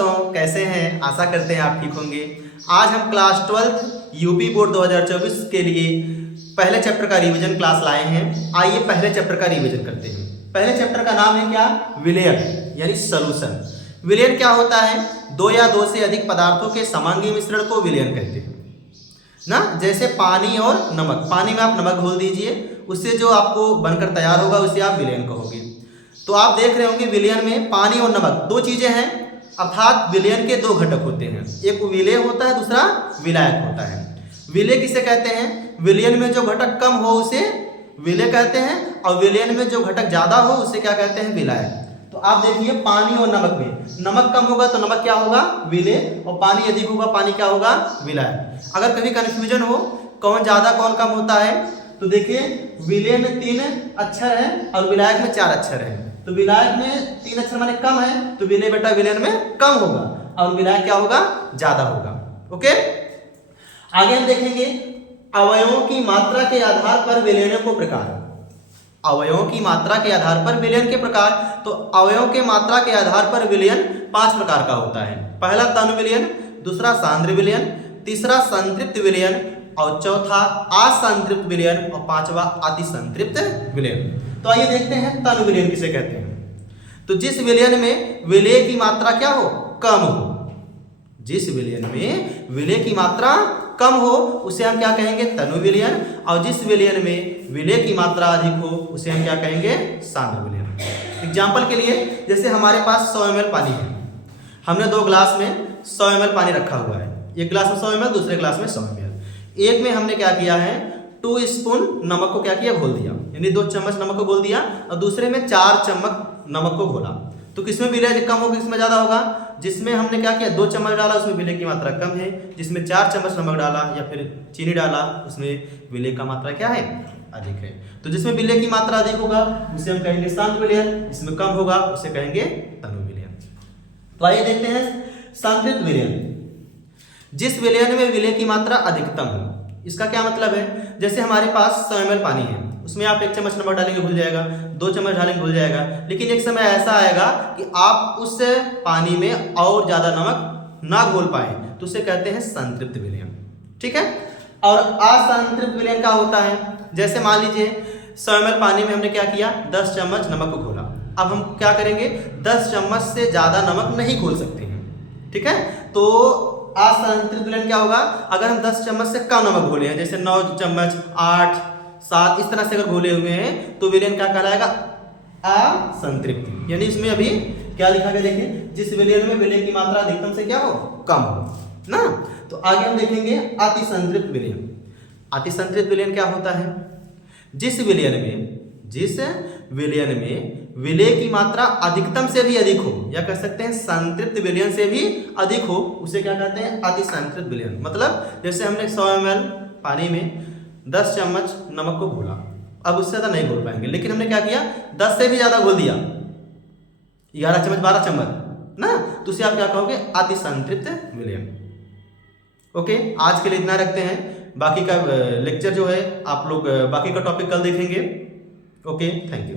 दोस्तों, कैसे हैं? आशा करते हैं आप ठीक होंगे। आज हम क्लास 12 यूपी बोर्ड 2024 के लिए पहले चैप्टर का रिवीजन क्लास लाए हैं। आइए पहले चैप्टर का रिवीजन करते हैं। पहले चैप्टर का नाम है क्या? विलयन यानी सॉल्यूशन। विलयन क्या होता है? दो या दो से अधिक पदार्थों के समांगी मिश्रण को विलयन कहते हैं ना। जैसे पानी और नमक, पानी में आप नमक घोल दीजिए, उससे जो आपको बनकर तैयार होगा उसे आप विलयन कहोगे। तो आप देख रहे होंगे विलयन में पानी और नमक दो चीजें हैं, अर्थात विलयन के दो घटक होते हैं, एक विलेय होता है, दूसरा विलायक होता है। विलेय किसे कहते हैं? विलयन में जो घटक कम हो उसे विलेय कहते हैं, और विलयन में जो घटक ज्यादा हो उसे क्या कहते हैं? विलायक। तो आप देखिए पानी और नमक में नमक कम होगा तो नमक क्या होगा? विलेय, और पानी अधिक होगा, पानी क्या होगा? विलायक। अगर कभी कंफ्यूजन हो कौन ज्यादा कौन कम होता है, तो देखिए विलेय में 3 अक्षर है और विलायक में 4 अक्षर है। तो विलायक में 3 अक्षर माने कम है, तो विलेय बेटा विलयन में कम होगा, और विलायक क्या होगा? ज्यादा होगा। ओके, आगे हम देखेंगे अवयवों की मात्रा के आधार पर विलयनों को प्रकार। अवयवों की मात्रा के आधार पर विलयन के प्रकार। तो अवयवों के मात्रा के आधार पर विलयन 5 प्रकार का होता है। पहला तनु विलयन, दूसरा सांद्र विलयन, तीसरा संतृप्त विलयन, और चौथा असंतृप्त विलयन, और पांचवा अतिसंतृप्त विलयन। तो आइए देखते हैं तनु विलयन किसे कहते हैं। तो जिस विलयन में विलेय की मात्रा क्या हो? कम हो। जिस विलयन में विलेय की मात्रा कम हो उसे हम क्या कहेंगे? तनु विलयन। और जिस विलयन में विलेय की मात्रा अधिक हो उसे हम क्या कहेंगे? सांद्र विलयन। एग्जाम्पल के लिए जैसे हमारे पास 100 ml पानी है, हमने 2 ग्लास में 100 ml पानी रखा हुआ है। एक ग्लास में 100 ml, दूसरे ग्लास में 100 ml। एक में हमने क्या किया है? 2 स्पून नमक को क्या किया? घोल दिया, यानी 2 चम्मच नमक को घोल दिया, और दूसरे में 4 चम्मच नमक को घोला। तो किसमें विलेय कम होगा, किसमें ज्यादा होगा? जिसमें हमने क्या किया? 2 चम्मच डाला उसमें विलेय की मात्रा कम है, जिसमें 4 चम्मच नमक डाला या फिर चीनी डाला उसमें विलेय का मात्रा क्या है? अधिक है। तो जिसमें विलेय की मात्रा अधिक होगा उसे हम कहेंगे सांद्र विलयन, जिसमें कम होगा उसे कहेंगे तनु विलयन। तो आइए देखते हैं संतृप्त विलयन। जिस विलयन में विलेय की मात्रा अधिकतम हो। इसका क्या मतलब है? जैसे हमारे पास 100 ml पानी है, उसमें आप 1 चम्मच नमक डालेंगे घुल जाएगा, 2 चम्मच डालेंगे घुल जाएगा, लेकिन एक समय ऐसा आएगा कि आप उस पानी में और ज्यादा नमक ना घोल पाए, तो उसे कहते हैं संतृप्त विलयन। ठीक है। और असंतृप्त विलयन क्या होता है? जैसे मान लीजिए 100 ml पानी में हमने क्या किया? 10 चम्मच नमक को घोला। अब हम क्या करेंगे? 10 चम्मच से ज्यादा नमक नहीं घोल सकते हैं। ठीक है। तो असंतृप्त विलयन क्या होगा? अगर हम 10 चम्मच से कम नमक घोले हैं, जैसे 9 चम्मच, 8, 7 इस तरह से अगर घोले हुए हैं, तो विलयन क्या कहलाएगा? असंतृप्त। यानी इसमें अभी क्या लिखा गया देखिए, जिस विलयन में विलेय की मात्रा अधिकतम से क्या हो? कम हो ना। तो आगे हम देखेंगे अतिसंतृप्त विलयन। अतिसंतृप्त विलयन क्या होता है? जिस विलयन में विलेय की मात्रा अधिकतम से भी अधिक हो, या कह सकते हैं संतृप्त विलयन से भी अधिक हो, उसे क्या कहते हैं? अतिसंतृप्त विलयन। मतलब जैसे हमने 100 ml पानी में 10 चम्मच नमक को घोला, अब उससे ज्यादा नहीं घोल पाएंगे, लेकिन हमने क्या किया? 10 से भी ज्यादा घोल दिया, 11 चम्मच, 12 चम्मच ना, तो उसे आप क्या कहोगे? अतिसंतृप्त विलयन। ओके, आज के लिए इतना रखते हैं। बाकी का लेक्चर जो है आप लोग बाकी का टॉपिक कल देखेंगे। Okay, thank you.